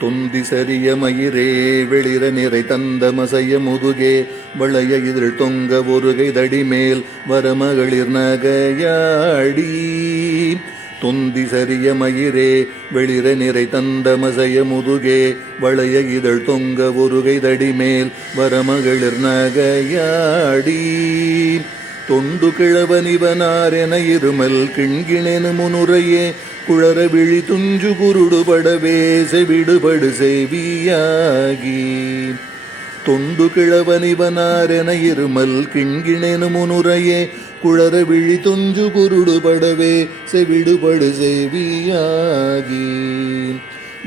தொந்தி சரிய மயிரே வெளிர நிறை தந்த மசைய முதுகே வளைய இதழ் தொங்க ஒருகை தடிமேல் வரமகளிர் நகையாடி. தொந்தி சரிய மயிரே வெளிர நிறை தந்த மசைய முதுகே வளைய இதழ் தொங்க ஒருகை தடிமேல் வரமகளிர் நகையாடி. தொண்டு கிழவனிவனார் என இருமல் கிண்கிணெனு முனுரையே குளர விழி துஞ்சு குருடுபடவே செவிடுபடு செவியாகி. தொண்டு கிழவனிவனார் என இருமல் கிண்கிணெனு முனுரையே குளர விழி துஞ்சு குருடுபடவே செவிடுபடு செவியாகி.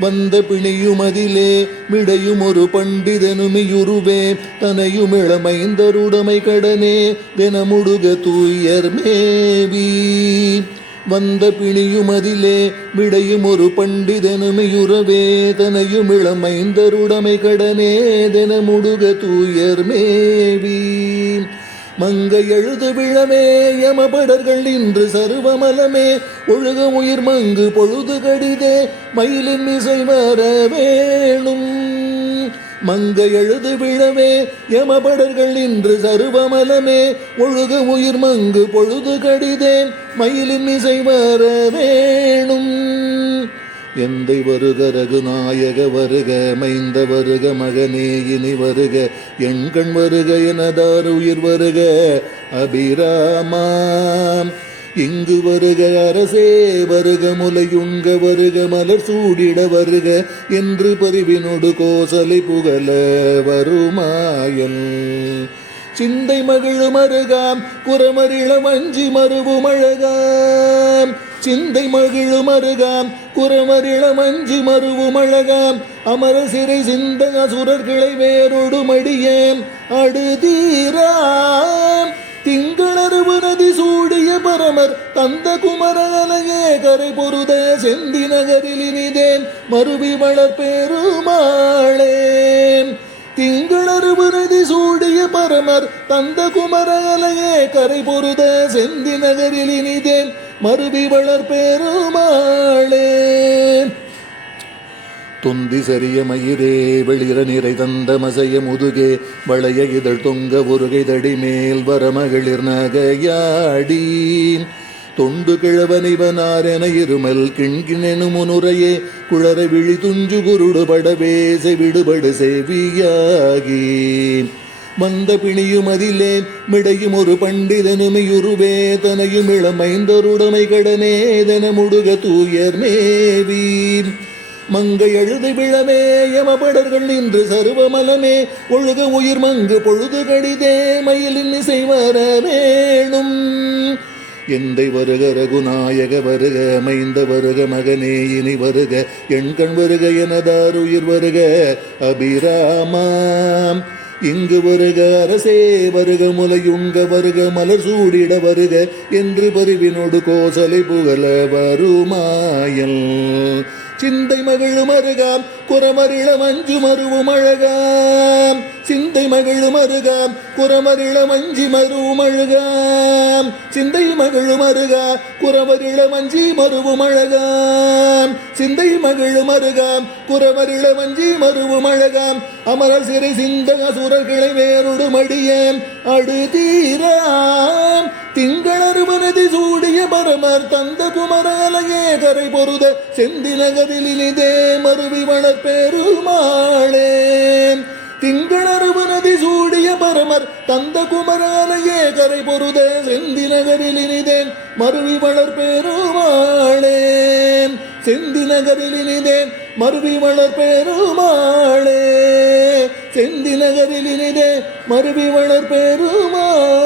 வந்த பிணியுமதிலே மிடையும் ஒரு பண்டிதனுமியுருவே தனையுமிளமைந்தருடமை கடனே தினமுடுக தூயர் மேவி. வந்த பிணியுமதிலே விடையும் ஒரு பண்டிதனுமியுறவே தனையுமிளமைந்தருடமை கடனே தினமுடுக தூயர் மேவி. மங்கை எழுது விழமே யமபடர்கள் இன்று சர்வமலமே ஒழுக உயிர் மங்கு பொழுது கடிதே மயிலின் இசை வர வேணும். மங்கை எழுது விழவே யமபடர்கள் இன்று சர்வமலமே ஒழுக உயிர் மங்கு பொழுது கடிதேன் மயிலின் இசை வர வேணும். எந்தை வருக ரகுநாயக வருக மைந்த வருக மகனே இனி வருக எண்கண் வருக எனதார் உயிர் வருக அபிராமாம். இங்கு வருக அரசே வருக முலையுண்க வருக மலர் சூடிட வருக என்று பரிவினொடு கோசலை புகழ வருமாயல். சிந்தை மகிழு மருகாம் குரமரிள வஞ்சி மருவும் அழகாம். சிந்தை மகிழு மருகாம் குரமரிள வஞ்சி மருவும் அழகாம். அமர சிறை சிந்த அசுரர் கிளை வேறொடு மடியேம் அடுதீராம். திங்களறுவு நதி சூடிய பரமர் தந்த குமரகலையே கரை பொருத செந்தி நகரில் இனிதேன் மருவி வளர்பெருமாளேன். திங்களறுவு நதி சூடிய பரமர் தந்த குமரகலையே கரை பொருத செந்தி நகரில் இனிதேன் மருவி வளர்பெருமாளேன். தொந்தி சரிய மயிரே வெளிர நிறை தந்த மசைய முதுகே வளைய இதழ் தொங்க ஒருகை தடிமேல் வரமகளிர் நகையாடி. தொண்டு கிழவனிவனார் என இருமல் கிண்கிணெனு முனுரையே குளர விழி துஞ்சு குருடுபடவே செவிடுபடு செவியாகி. வந்த பிணியுமதிலே மிடையும் ஒரு பண்டிதனுமியுருவே தனையும் இளமைந்தருடமை கடனே தினமுடுக தூயர் மேவி. மங்கை எழுது விழவே யமபடர்கள் இன்று சர்வமலமே ஒழுக உயிர் மங்கு பொழுது கடிதே மயிலின் இசை வர வேணும். எந்தை வருக ரகுநாயக வருக மைந்த வருக மகனே இனி வருக எண்கண் வருக எனதார் உயிர் வருக அபிராமாம். இங்கு வருக அரசே வருக முலையுண்க வருக மலர் சூடிட வருக என்று பரிவினொடு கோசலை புகழ வருமாயல். சிந்தை மகிழு மருகாம் குரமரிள மஞ்சு மருவும் அழகாம். சிந்தை மகிழு மருகாம் குரமரிள மஞ்சி மருவும் அழகாம். சிந்தை மகிழு மருகா குரமரிள மஞ்சி மருவும் அழகாம். சிந்தை மகிழு மருகாம் குரமரிள மஞ்சி மருவும் அழகாம். அமரர் சிறை சிந்த அசுரர் கிளை வேறொடு மடியேன் அடுதீராம். திங்களறுவு நதி சூடிய பரமர் தந்த குமரகலையே கரை பொருத செந்தி நகரில் இனிதே மருவி வளர்பெருமாளே. திங்களறுவு நதி சூடிய பரமர் தந்த குமரகலையே கரை பொருத செந்தி நகரில் இனிதேன் மருவி வளர்பெருமாளே. செந்தி நகரில் இனிதேன் மருவி வளர்பெருமாளே. செந்தி நகரில் இனிதே மருவி வளர்பெருமாளே.